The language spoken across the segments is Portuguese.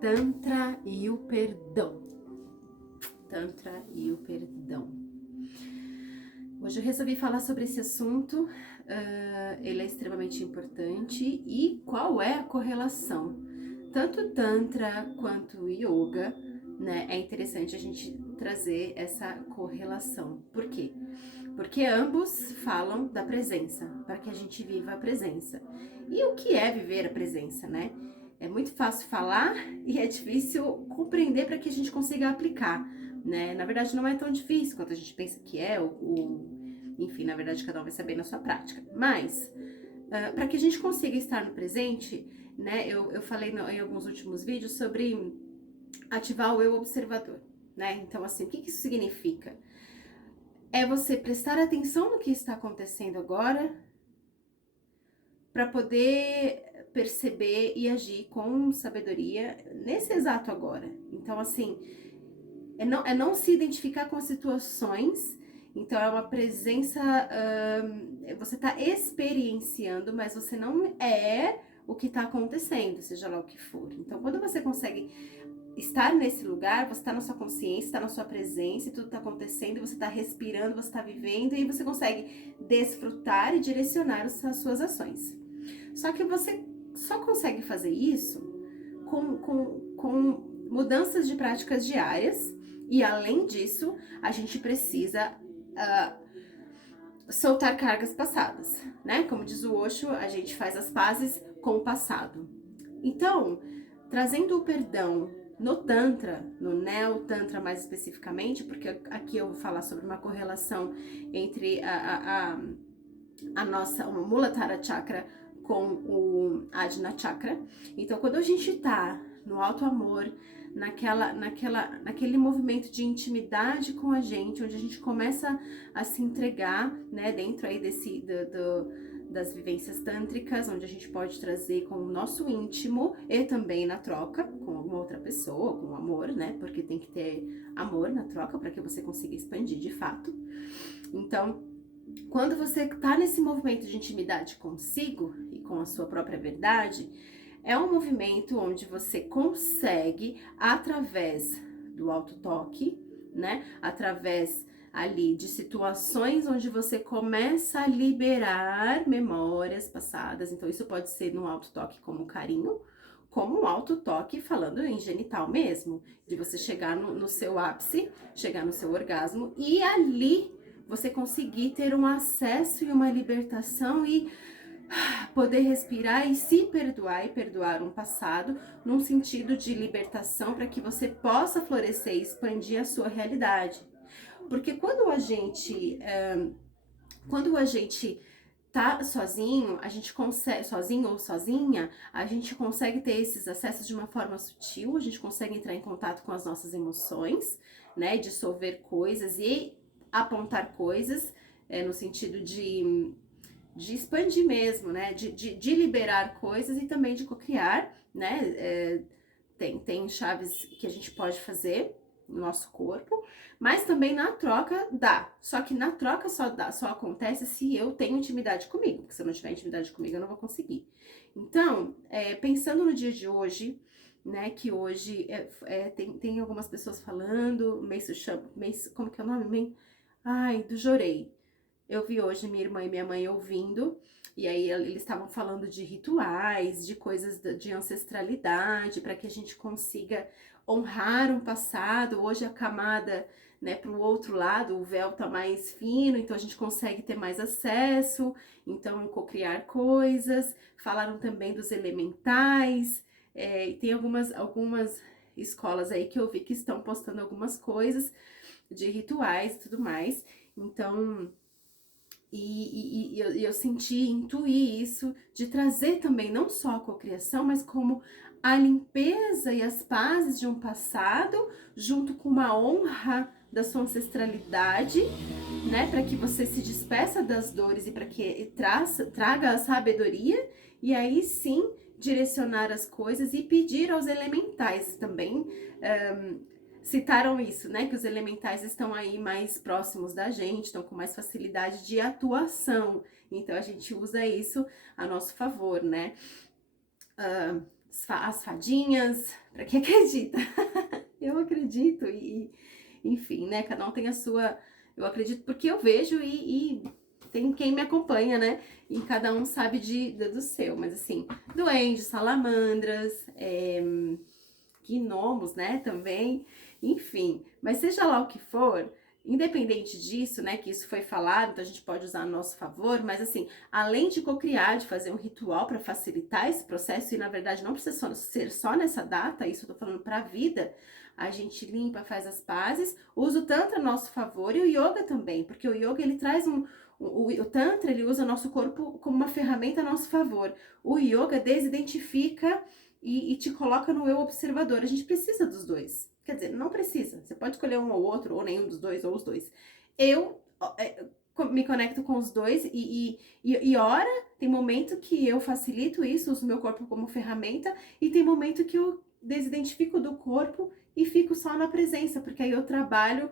Tantra e o perdão. Tantra e o perdão. Hoje eu resolvi falar sobre esse assunto, ele é extremamente importante e qual é a correlação? Tanto Tantra quanto Yoga, né, é interessante a gente trazer essa correlação. Por quê? Porque ambos falam da presença, para que a gente viva a presença. E o que é viver a presença, né? É muito fácil falar e é difícil compreender para que a gente consiga aplicar, né? Na verdade, não é tão difícil quanto a gente pensa que é, enfim, na verdade, cada um vai saber na sua prática. Mas, para que a gente consiga estar no presente, né? Eu falei em alguns últimos vídeos sobre ativar o eu observador, né? Então, assim, o que isso significa? É você prestar atenção no que está acontecendo agora para poder perceber e agir com sabedoria nesse exato agora. Então, assim, é não se identificar com as situações. Então, é uma presença, você está experienciando, mas você não é o que está acontecendo, seja lá o que for. Então, quando você consegue estar nesse lugar, você está na sua consciência, está na sua presença, e tudo está acontecendo, você está respirando, você está vivendo, e você consegue desfrutar e direcionar as suas ações. Só que você só consegue fazer isso com mudanças de práticas diárias, e além disso, a gente precisa soltar cargas passadas, né? Como diz o Osho, a gente faz as pazes com o passado. Então, trazendo o perdão no Tantra, no Neo Tantra mais especificamente, porque aqui eu vou falar sobre uma correlação entre a nossa o Muladhara Chakra com o Ajna Chakra. Então, quando a gente tá no alto amor, naquele movimento de intimidade com a gente, onde a gente começa a se entregar, né, dentro aí das vivências tântricas, onde a gente pode trazer com o nosso íntimo e também na troca com alguma outra pessoa, com amor, né, porque tem que ter amor na troca para que você consiga expandir de fato. Então, quando você tá nesse movimento de intimidade consigo e com a sua própria verdade, é um movimento onde você consegue, através do autotoque, né, através ali de situações onde você começa a liberar memórias passadas. Então isso pode ser no autotoque como carinho, como um autotoque falando em genital mesmo, de você chegar no seu ápice, chegar no seu orgasmo e ali você conseguir ter um acesso e uma libertação e poder respirar e se perdoar e perdoar um passado num sentido de libertação para que você possa florescer e expandir a sua realidade. Porque quando a gente tá sozinho, a gente consegue, sozinho ou sozinha, a gente consegue ter esses acessos de uma forma sutil, a gente consegue entrar em contato com as nossas emoções, né, dissolver coisas e apontar coisas, no sentido de expandir mesmo, né, de liberar coisas e também de cocriar, né, tem chaves que a gente pode fazer no nosso corpo, mas também na troca dá. Só que na troca só acontece se eu tenho intimidade comigo, porque se eu não tiver intimidade comigo eu não vou conseguir. Então, pensando no dia de hoje, né, que hoje tem algumas pessoas falando, como que é o nome? Do Jorei. Eu vi hoje minha irmã e minha mãe ouvindo, e aí eles estavam falando de rituais, de coisas de ancestralidade, para que a gente consiga honrar um passado. Hoje a camada, né, para o outro lado, o véu tá mais fino, então a gente consegue ter mais acesso, então cocriar coisas. Falaram também dos elementais, e tem algumas escolas aí que eu vi que estão postando algumas coisas de rituais e tudo mais. Então, eu senti, intuí isso, de trazer também não só a cocriação, mas como a limpeza e as pazes de um passado, junto com uma honra da sua ancestralidade, né, para que você se despeça das dores e para que traga a sabedoria, e aí sim direcionar as coisas e pedir aos elementais também. Citaram isso, né, que os elementais estão aí mais próximos da gente, estão com mais facilidade de atuação, então a gente usa isso a nosso favor, né. as fadinhas, para quem acredita. Eu acredito enfim, né? Cada um tem a sua. Eu acredito porque eu vejo e tem quem me acompanha, né? E cada um sabe do seu. Mas assim, duendes, salamandras, gnomos, né? Também, enfim. Mas seja lá o que for, independente disso, né? Que isso foi falado, então a gente pode usar a nosso favor. Mas assim, além de cocriar, de fazer um ritual para facilitar esse processo, e na verdade não precisa ser só nessa data, isso eu tô falando para a vida. A gente limpa, faz as pazes, usa o Tantra a nosso favor e o Yoga também, porque o Yoga ele traz o Tantra ele usa o nosso corpo como uma ferramenta a nosso favor. O Yoga desidentifica e te coloca no eu observador. A gente precisa dos dois. Quer dizer, não precisa. Você pode escolher um ou outro, ou nenhum dos dois, ou os dois. Eu me conecto com os dois e ora, tem momento que eu facilito isso, uso o meu corpo como ferramenta, e tem momento que eu desidentifico do corpo e fico só na presença, porque aí eu trabalho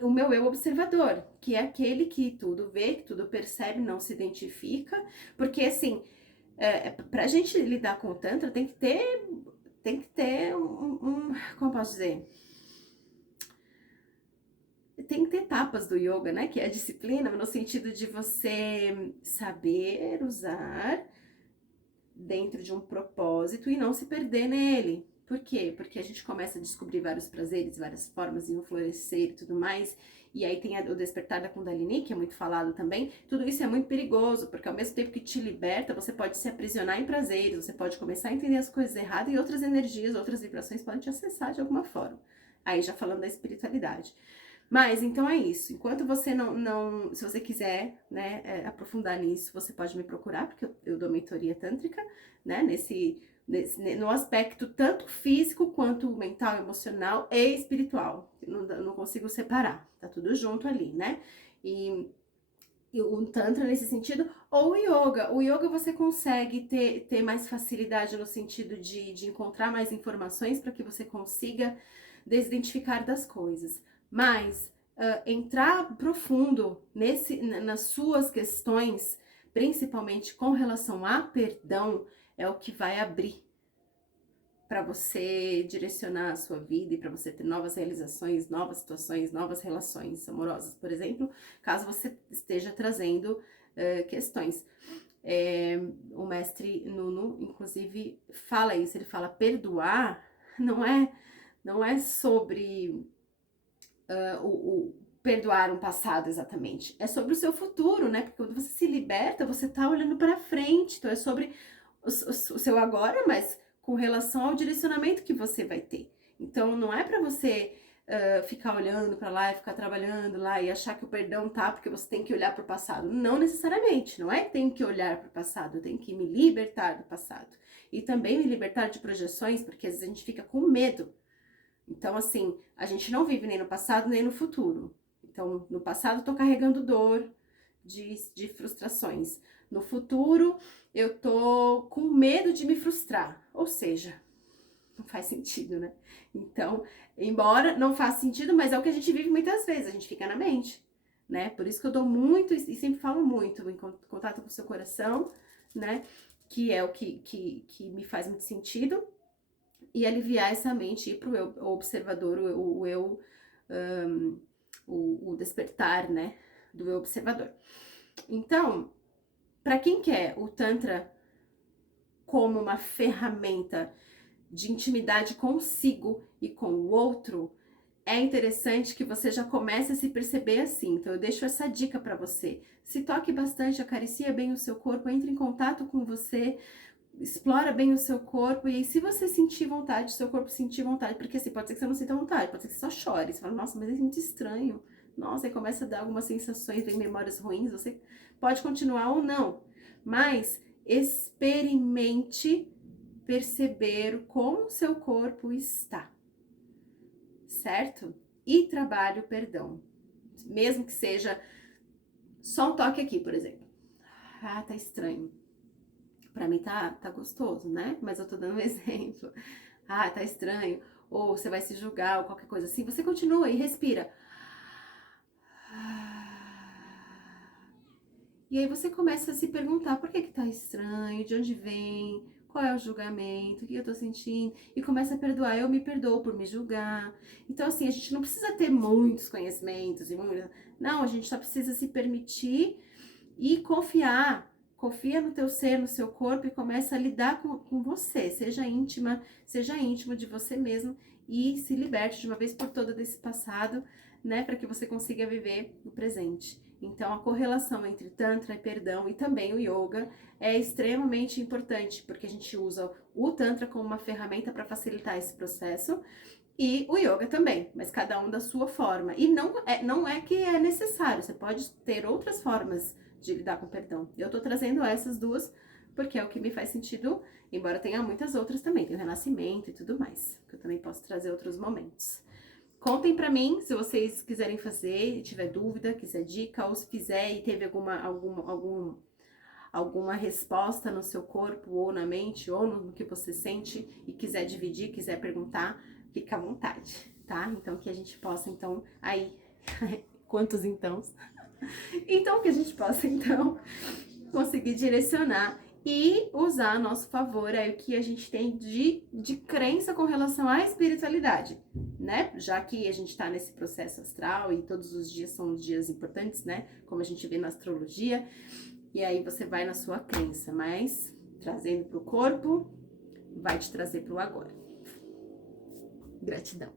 o meu eu observador, que é aquele que tudo vê, que tudo percebe, não se identifica, porque assim, pra gente lidar com o Tantra tem que ter como posso dizer? Tem que ter etapas do yoga, né? Que é a disciplina, no sentido de você saber usar dentro de um propósito e não se perder nele. Por quê? Porque a gente começa a descobrir vários prazeres, várias formas de um florescer e tudo mais. E aí tem o despertar da Kundalini, que é muito falado também. Tudo isso é muito perigoso, porque ao mesmo tempo que te liberta, você pode se aprisionar em prazeres, você pode começar a entender as coisas erradas e outras energias, outras vibrações podem te acessar de alguma forma. Aí já falando da espiritualidade. Mas, então é isso. Enquanto você se você quiser, né, aprofundar nisso, você pode me procurar, porque eu dou mentoria tântrica, né, no aspecto tanto físico quanto mental, emocional e espiritual. Não consigo separar, tá tudo junto ali, né? E o Tantra nesse sentido, ou o Yoga. O Yoga você consegue ter mais facilidade no sentido de encontrar mais informações para que você consiga desidentificar das coisas. Mas entrar profundo nas suas questões, principalmente com relação a perdão, é o que vai abrir para você direcionar a sua vida e para você ter novas realizações, novas situações, novas relações amorosas, por exemplo, caso você esteja trazendo questões. O mestre Nuno, inclusive, fala isso, ele fala perdoar não é sobre o perdoar um passado exatamente, é sobre o seu futuro, né? Porque quando você se liberta, você tá olhando para frente, então é sobre o seu agora, mas com relação ao direcionamento que você vai ter. Então não é para você ficar olhando para lá e ficar trabalhando lá e achar que o perdão tá porque você tem que olhar para o passado. Não necessariamente, não é que tem que olhar para o passado, eu tenho que me libertar do passado. E também me libertar de projeções, porque às vezes a gente fica com medo. Então, assim, a gente não vive nem no passado nem no futuro. Então, no passado eu tô carregando dor de frustrações. No futuro, eu tô com medo de me frustrar. Ou seja, não faz sentido, né? Então, embora não faça sentido, mas é o que a gente vive muitas vezes, a gente fica na mente, né? Por isso que eu dou muito, e sempre falo muito, em contato com o seu coração, né? Que é o que me faz muito sentido. E aliviar essa mente, ir pro eu, o observador, o eu, o despertar, né? Do eu observador. Então, para quem quer o Tantra como uma ferramenta de intimidade consigo e com o outro, é interessante que você já comece a se perceber assim. Então, eu deixo essa dica para você. Se toque bastante, acaricia bem o seu corpo, entre em contato com você, explora bem o seu corpo. E aí, se você sentir vontade, seu corpo sentir vontade, porque assim, pode ser que você não sinta vontade, pode ser que você só chore. Você fala, nossa, mas é muito estranho. Nossa, aí começa a dar algumas sensações, vem memórias ruins. Você pode continuar ou não, mas experimente perceber como o seu corpo está, certo? E trabalhe o perdão, mesmo que seja só um toque aqui, por exemplo. Ah, tá estranho. Pra mim tá gostoso, né? Mas eu tô dando um exemplo. Ah, tá estranho. Ou você vai se julgar ou qualquer coisa assim. Você continua e respira. E aí você começa a se perguntar por que que tá estranho, de onde vem, qual é o julgamento, o que eu tô sentindo, e começa a perdoar. Eu me perdoo por me julgar. Então, assim, a gente não precisa ter muitos conhecimentos e muito. Não, a gente só precisa se permitir e confiar. Confia no teu ser, no seu corpo e começa a lidar com você. Seja íntima, seja íntimo de você mesmo e se liberte de uma vez por todas desse passado, né, para que você consiga viver o presente. Então, a correlação entre Tantra e perdão e também o Yoga é extremamente importante, porque a gente usa o Tantra como uma ferramenta para facilitar esse processo e o Yoga também, mas cada um da sua forma. E não é que é necessário, você pode ter outras formas de lidar com perdão. Eu tô trazendo essas duas porque é o que me faz sentido, embora tenha muitas outras também, tem o renascimento e tudo mais, que eu também posso trazer outros momentos. Contem pra mim se vocês quiserem fazer, tiver dúvida, quiser dica, ou se fizer e teve alguma resposta no seu corpo, ou na mente, ou no que você sente, e quiser dividir, quiser perguntar, fica à vontade, tá? Então que a gente possa, então, aí, quantos então? Então que a gente possa, então, conseguir direcionar e usar a nosso favor aí o que a gente tem de crença com relação à espiritualidade, né? Já que a gente tá nesse processo astral e todos os dias são os dias importantes, né? Como a gente vê na astrologia, e aí você vai na sua crença, mas trazendo pro corpo, vai te trazer pro agora. Gratidão.